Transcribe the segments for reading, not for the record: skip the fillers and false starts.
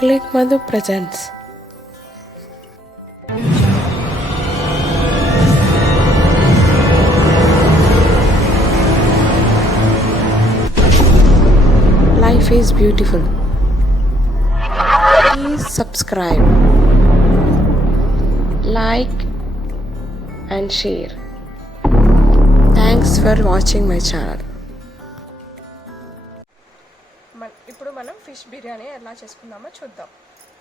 Click Madhu presents. Life is beautiful. Please subscribe, like, and share. Thanks for watching my channel. ఇప్పుడు మనం fish biryani ఎలా చేసుకుందామో చూద్దాం.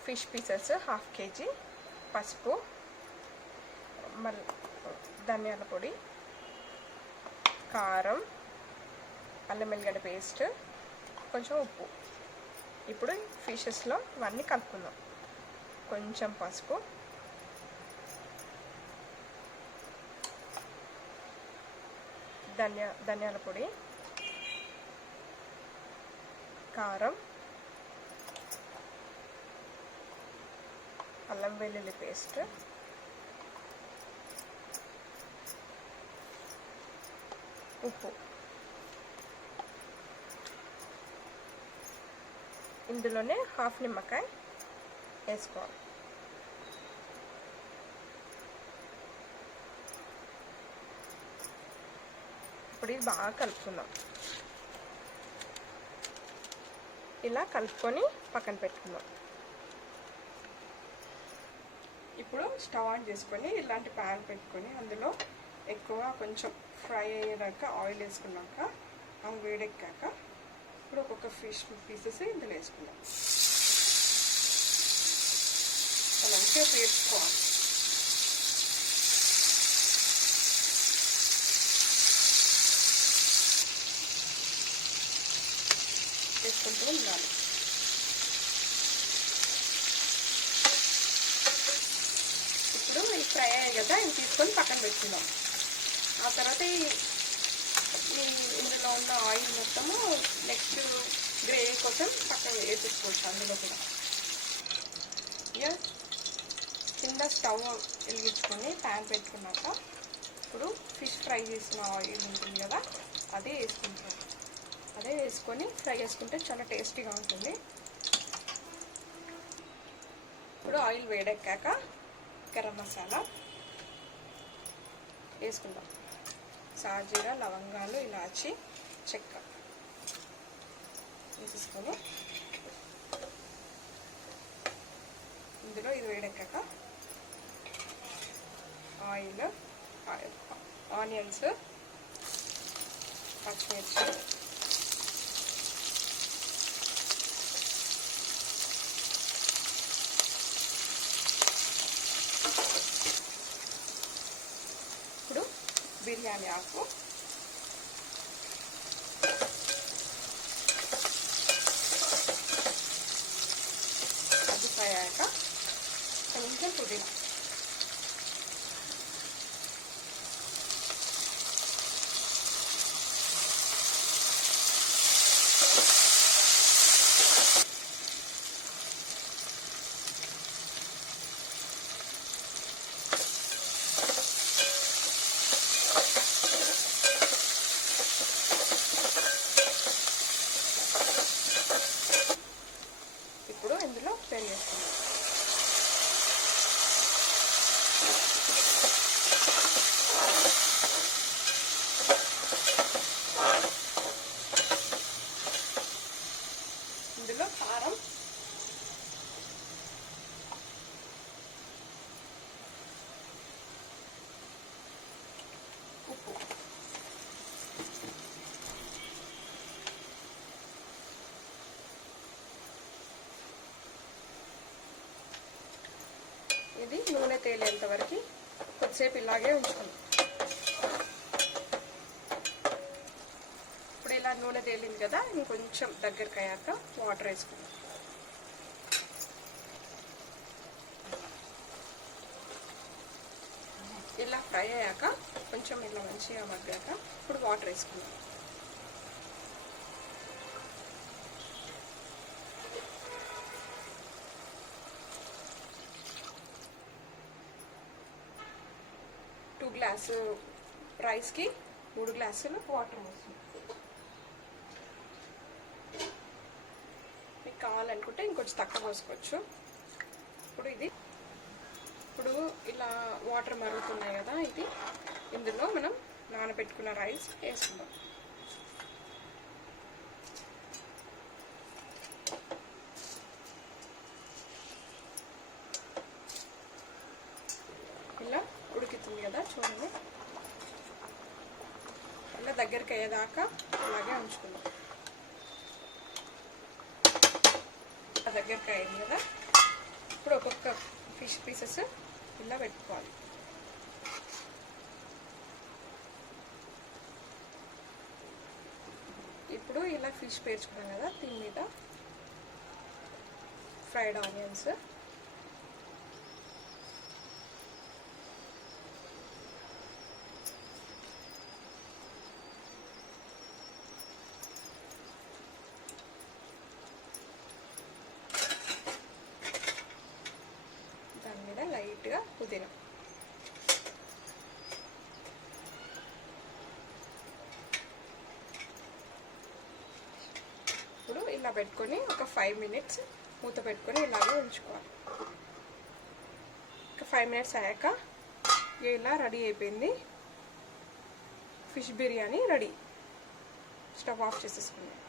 Fish pieces 1/2 kg, పసుపు, ధనియాల పొడి, కారం, అల్లం వెల్లిగడ్డ పేస్ట్, కొంచెం ఉప్పు. ఇప్పుడు ఫిషెస్లో ఇవన్నీ కలుపుకుందాం. కొంచెం పసుపు, ధనియాల పొడి, కారం, అల్లం వెల్లుల్లి పేస్ట్, ఉప్పు. ఇందులోనే 1/2 నిమ్మకాయ వేసుకోవాలి. ఇప్పుడు ఇది బాగా కలుపుకుందాం. ఇలా కలుపుకొని పక్కన పెట్టుకుందాం. ఇప్పుడు స్టవ్ ఆన్ చేసుకొని ఇలాంటి ప్యాన్ పెట్టుకొని అందులో ఎక్కువ కొంచెం ఫ్రై అయ్యేదాక ఆయిల్ వేసుకున్నాక అవి వేడెక్కాక ఇప్పుడు ఒక్కొక్క ఫిష్ పీసెస్ ఇందులో వేసుకుందాం. మంచిగా వేసుకోవాలి. వేసుకుంటూ ఉండాలి. ఇప్పుడు ఇవి ఫ్రై అయ్యాయి కదా, ఇవి తీసుకొని పక్కన పెట్టుకుందాం. ఆ తర్వాత ఇందులో ఉన్న ఆయిల్ మొత్తము నెక్స్ట్ గ్రేవీ కోసం పక్కన వేసేసుకోవచ్చు. అందులో కూడా కింద స్టవ్ వెలిగించుకొని ప్యాన్ పెట్టుకున్నాక ఇప్పుడు ఫిష్ ఫ్రై చేసిన ఆయిల్ ఉంటుంది కదా, అదే వేసుకుంటాం. అదే వేసుకొని ఫ్రై చేసుకుంటే చాలా టేస్టీగా ఉంటుంది. ఇప్పుడు ఆయిల్ వేడెక్కాక గరం మసాలా వేసుకుందాం. సాజీరా, లవంగాలు, ఇలాచి, చెక్క వేసేసుకొని ఇందులో ఇది వేడెక్కాక ఆయిల్, ఆనియన్స్, పచ్చిమిర్చి, బిర్యానీ ఆకు, అది ఫ్రై అయ్యాక కొంచెం పుదీనా, ఇందులో పెరుగు వేసుకుందాం. ఇందులో కారం, ఉప్పు. ఇది నూనె తేలేంత వరకు కొద్దిసేపు ఇలాగే ఉంచుకుందాం. ఇప్పుడు ఇలా నూనె తేలింది కదా, ఇంకొంచెం దగ్గరికి అయ్యాక వాటర్ వేసుకుందాం. ఇలా ఫ్రై అయ్యాక కొంచెం ఇలా మంచిగా మగ్గాక ఇప్పుడు వాటర్ వేసుకుందాం. గ్లాసు రైస్కి 3 గ్లాసులు వాటర్ పోస్తుంది. మీకు కావాలనుకుంటే ఇంకొంచెం తక్కువ పోసుకోవచ్చు. ఇప్పుడు ఇలా వాటర్ మరుగుతున్నాయి కదా, ఇందులో మనం నానబెట్టుకున్న రైస్ వేసుకుందాం. ఇలా ఉడుకుతుంది కదా, చూడండి. ఇలా దగ్గరికి అయ్యేదాకా అలాగే ఉంచుకుందాం. దగ్గరికి అయింది కదా, ఇప్పుడు ఒక్కొక్క ఫిష్ పీసెస్ ఇలా పెట్టుకోవాలి. ఇప్పుడు ఇలా ఫిష్ పేర్చుకున్నాం కదా, దీని మీద ఫ్రైడ్ ఆనియన్స్, దాని మీద లైట్గా పుదీనా, ఇప్పుడు ఇలా పెట్టుకొని ఒక 5 minutes మూత పెట్టుకొని ఇలాగే ఉంచుకోవాలి. ఒక 5 minutes అయ్యాక ఇలా రెడీ అయిపోయింది. Fish biryani ready. Stove off చేసేసుకుందాం.